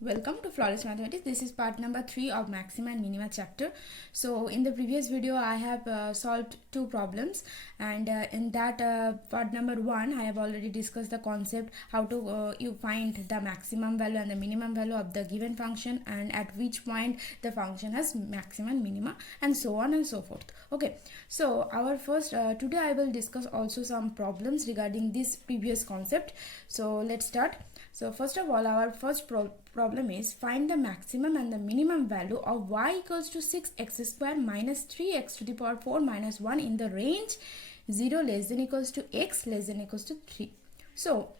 Welcome to Flawless Mathematics. This is part number 3 of Maxima and Minima chapter. So in the previous video I have solved two problems, and in that part number 1 I have already discussed the concept how to you find the maximum value and the minimum value of the given function, and at which point the function has maximum and minima, and so on and so forth. Okay, so our first today I will discuss also some problems regarding this previous concept. So let's start. So first of all, our first problem is find the maximum and the minimum value of y equals to 6x square minus 3x to the power 4 minus 1 in the range 0 less than equals to x less than equals to 3. So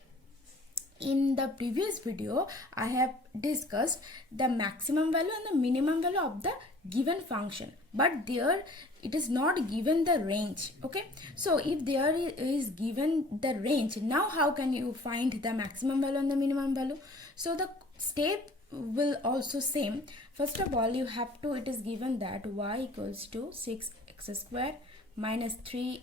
in the previous video I have discussed the maximum value and the minimum value of the given function, but there it is not given the range. Okay, so if there is given the range, now how can you find the maximum value and the minimum value? So the step will also same. First of all, you have to, it is given that y equals to 6x square minus 3x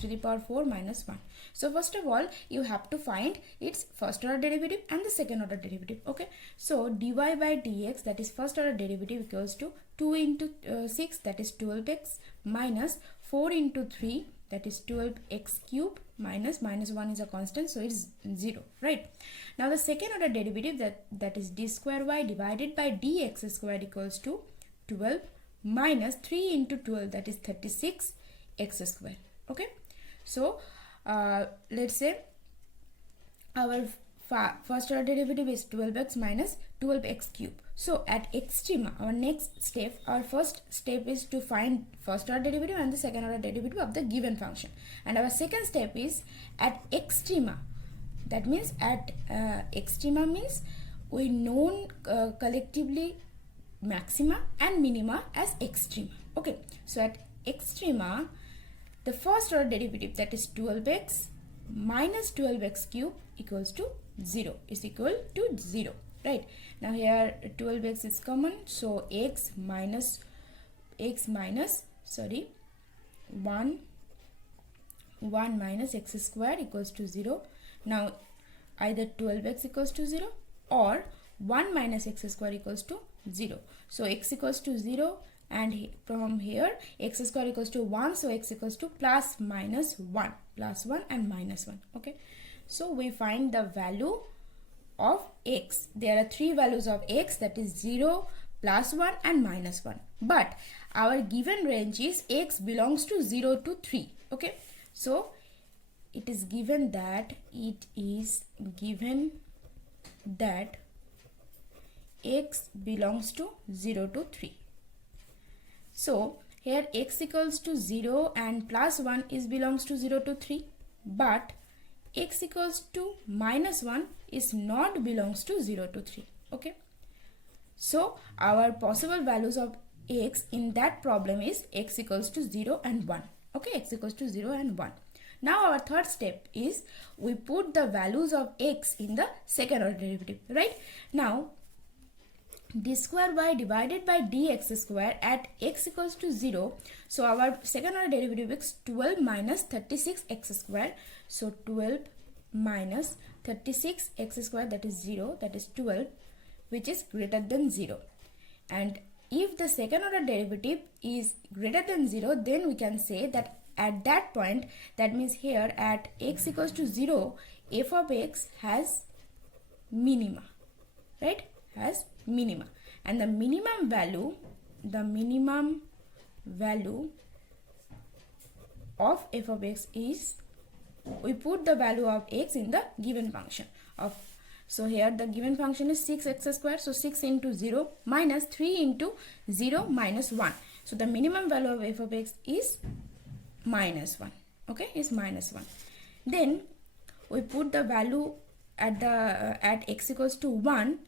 to the power 4 minus 1. So first of all, you have to find its first order derivative and the second order derivative. Okay, so dy by dx, that is first order derivative, equals to 2 into 6, that is 12x, minus 4 into 3, that is 12x cube, minus 1 is a constant, so it's 0, right? Now the second order derivative, that is d square y divided by dx square, equals to 12 minus 3 into 12, that is 36x square. Okay, so let's say our first order derivative is 12x minus 12x cube. So at extrema, our next step, our first step is to find first order derivative and the second order derivative of the given function, and our second step is at extrema. That means at extrema means we known collectively maxima and minima as extrema. Okay, so at extrema, the first order derivative, that is 12x minus 12x cube equals to 0, is equal to 0, right? Now here 12x is common, so x minus 1 minus x square equals to 0. Now either 12x equals to 0 or 1 minus x square equals to 0. So x equals to 0, and from here x square equals to 1, so x equals to plus minus 1, plus 1 and minus 1. Okay, so we find the value of x. There are three values of x, that is 0, plus 1 and minus 1, but our given range is x belongs to 0 to 3. Okay, so it is given that x belongs to 0 to 3. So here x equals to 0 and plus 1 is belongs to 0 to 3, but x equals to minus 1 is not belongs to 0 to 3. Okay, so our possible values of x in that problem is x equals to 0 and 1. Okay, x equals to 0 and 1. Now our third step is we put the values of x in the second order derivative, right? Now d square y divided by dx square at x equals to 0. So our second order derivative is 12 minus 36x square. So 12 minus 36x square, that is 0, that is 12, which is greater than 0. And if the second order derivative is greater than 0, then we can say that at that point, that means here at x equals to 0, f of x has minima, right? Has minima, and the minimum value of f of x is, we put the value of x in the given function of, so here the given function is 6x square, so 6 into 0 minus 3 into 0 minus 1, so the minimum value of f of x is minus 1. Okay, is minus 1. Then we put the value at x equals to 1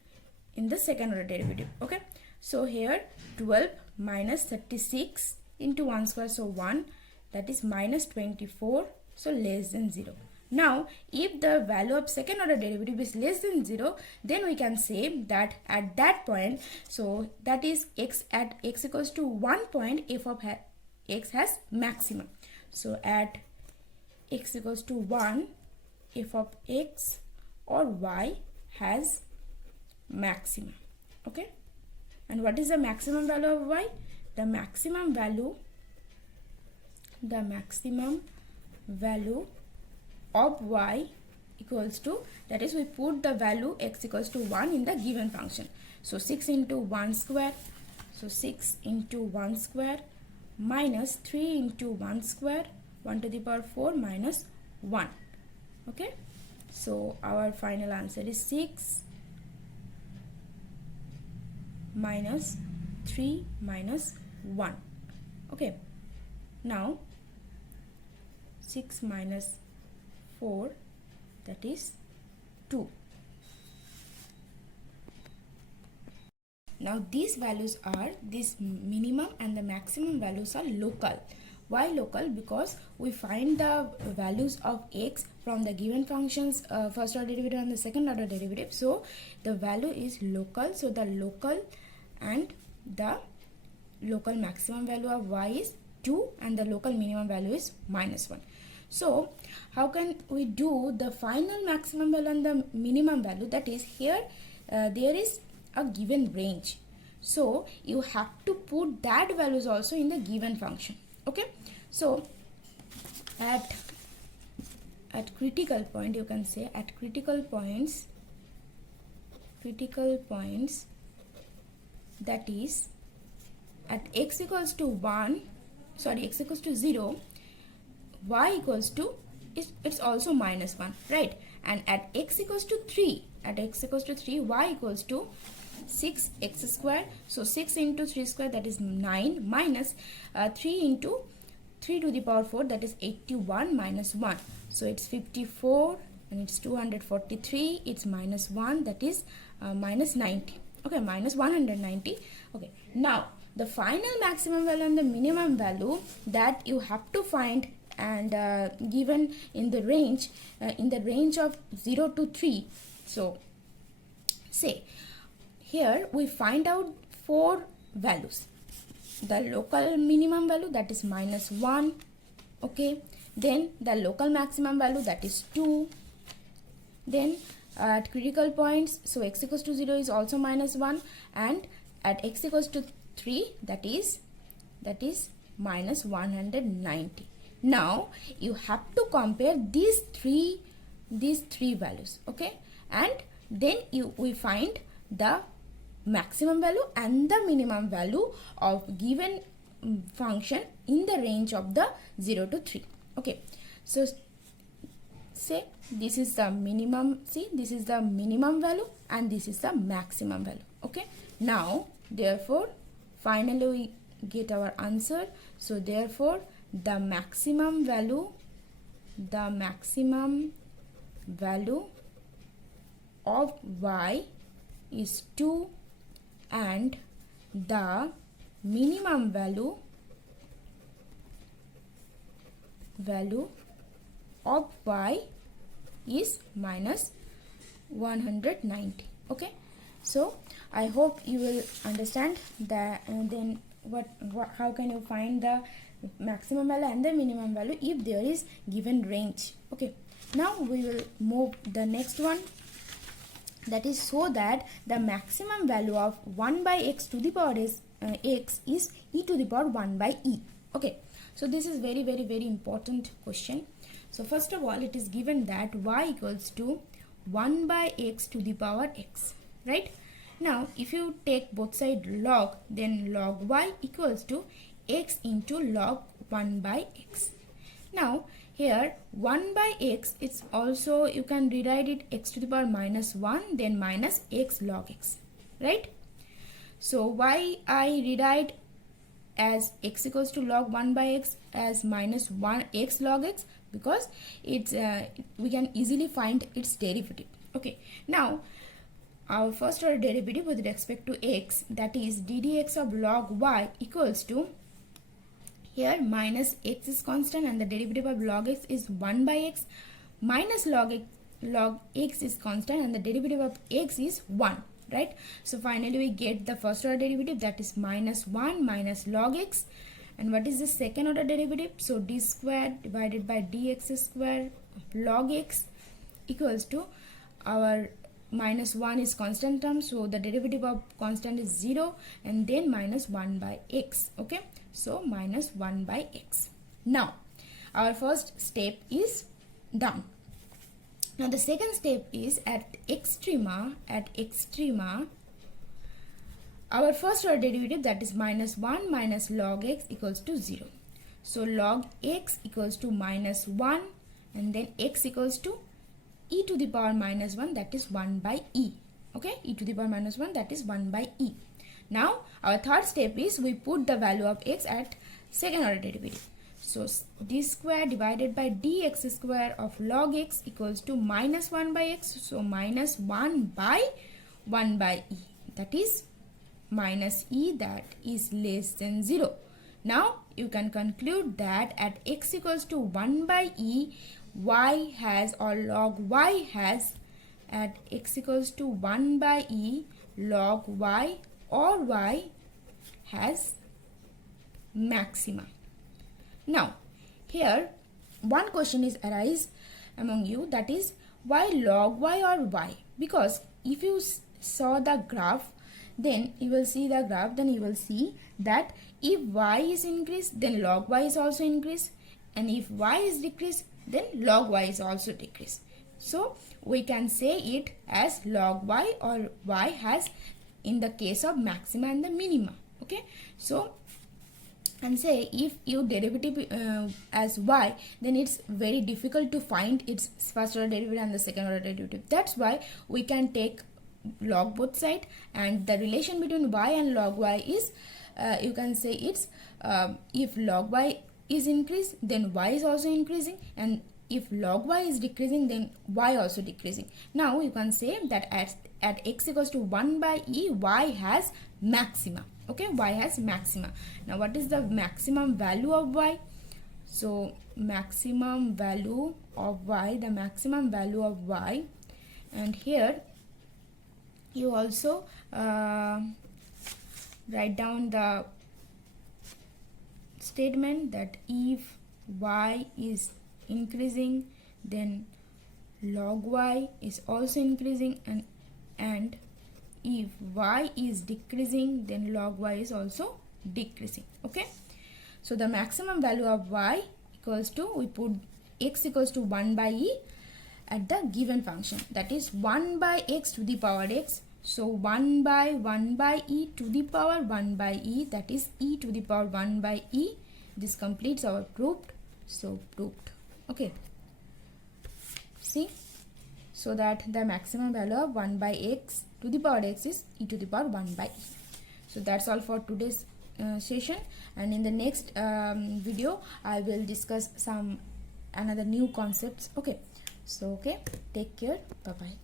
in the second order derivative. Okay, so here 12 minus 36 into 1 square, so 1, that is minus 24, so less than 0. Now if the value of second order derivative is less than 0, then we can say that at that point, so that is x at x equals to 1 point, f of x has maximum. So at x equals to 1, f of x or y has maximum. Okay, and what is the maximum value of y? The maximum value of y equals to, that is, we put the value x equals to 1 in the given function. So 6 into 1 square, so 6 into 1 square minus 3 into 1 square, 1 to the power 4 minus 1. Okay, so our final answer is 6 minus 3 minus 1. Okay, now 6 minus 4, that is 2. Now these values are, this minimum and the maximum values are local. Why local? Because we find the values of x from the given functions, first order derivative and the second order derivative. So the value is local. So the local and the local maximum value of y is 2 and the local minimum value is minus 1. So how can we do the final maximum value and the minimum value? That is, here there is a given range, so you have to put that values also in the given function. Okay, so at critical point, you can say at critical points, that is at x equals to 1, sorry, x equals to 0, y equals to, it's also minus 1, right? And at x equals to 3, y equals to 6x square. So 6 into 3 square, that is 9, minus 3 into 3 to the power 4, that is 81 minus 1. So it's 54 and it's 243, it's minus 1, that is minus 90. Okay, minus 190. Okay, now the final maximum value and the minimum value that you have to find, and given in the range of 0 to 3. So say here we find out 4 values. The local minimum value, that is minus 1. Okay, then the local maximum value, that is 2. Then at critical points, so x equals to 0 is also minus 1, and at x equals to 3, that is minus 190. Now you have to compare these three values. Okay, and then we find the maximum value and the minimum value of given function in the range of the 0 to 3. Okay, so say this is the minimum, see this is the minimum value and this is the maximum value. Okay, now therefore finally we get our answer. So therefore the maximum value of y is 2 and the minimum value of y is minus 190. Okay, so I hope you will understand that. And then how can you find the maximum value and the minimum value if there is given range. Okay, now we will move the next one, that is, so that the maximum value of 1 by x to the power x is e to the power 1 by e. Okay, so this is very important question. So first of all, it is given that y equals to 1 by x to the power x, right? Now if you take both side log, then log y equals to x into log 1 by x. Now here 1 by x, it's also, you can rewrite it x to the power minus 1, then minus x log x, right? So why I rewrite as x equals to log 1 by x as minus 1 x log x? Because it's we can easily find its derivative. Okay, now our first order derivative with respect to x, that is ddx of log y equals to, here minus x is constant and the derivative of log x is 1 by x, minus log x is constant and the derivative of x is 1, right? So finally we get the first order derivative, that is minus 1 minus log x. And what is the second order derivative? So d square divided by dx square log x equals to our minus 1 is constant term, so the derivative of constant is 0, and then minus 1 by x. Okay, so minus 1 by x. Now our first step is done. Now the second step is at extrema, our first order derivative, that is minus 1 minus log x equals to 0. So log x equals to minus 1, and then x equals to e to the power minus 1, that is 1 by e. Okay, e to the power minus 1, that is 1 by e. Now our third step is we put the value of x at second order derivative. So d square divided by dx square of log x equals to minus 1 by x. So minus 1 by e, that is minus e, that is less than 0. Now you can conclude that at x equals to 1 by e, y has, or log y has, at x equals to 1 by e, log y or y has maxima. Now here one question is arise among you, that is why log y or y? Because if you saw the graph, then you will see the graph, then you will see that if y is increased, then log y is also increased, and if y is decreased, then log y is also decreased. So we can say it as log y or y has in the case of maxima and the minima. Okay, so and say if you derivative as y, then it's very difficult to find its first order derivative and the second order derivative. That's why we can take log both side, and the relation between y and log y is you can say it's if log y is increased, then y is also increasing, and if log y is decreasing, then y also decreasing. Now you can say that at x equals to 1 by e, y has maxima. Okay, y has maxima. Now what is the maximum value of y? So maximum value of y, the maximum value of y, and here you also write down the statement that if y is increasing, then log y is also increasing, and if y is decreasing, then log y is also decreasing. Okay, so the maximum value of y equals to, we put x equals to 1 by e at the given function, that is 1 by x to the power x. So 1 by e to the power 1 by e, that is e to the power 1 by e. This completes our proved. So proved. Okay, see, so that the maximum value of 1 by x to the power x is e to the power 1 by e. So that's all for today's session, and in the next video I will discuss some another new concepts. Okay, so okay, take care, bye bye.